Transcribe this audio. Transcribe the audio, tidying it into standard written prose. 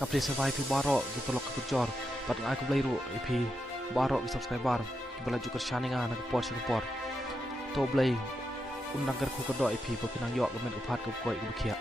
kapri survive pi baro gitu lok kecor pat ngai ku blai ru pi baro ki subscriber ki bala juga shaninga na por to blai undang ker ku ko do pi po pinang yok men upat ku koi ku kia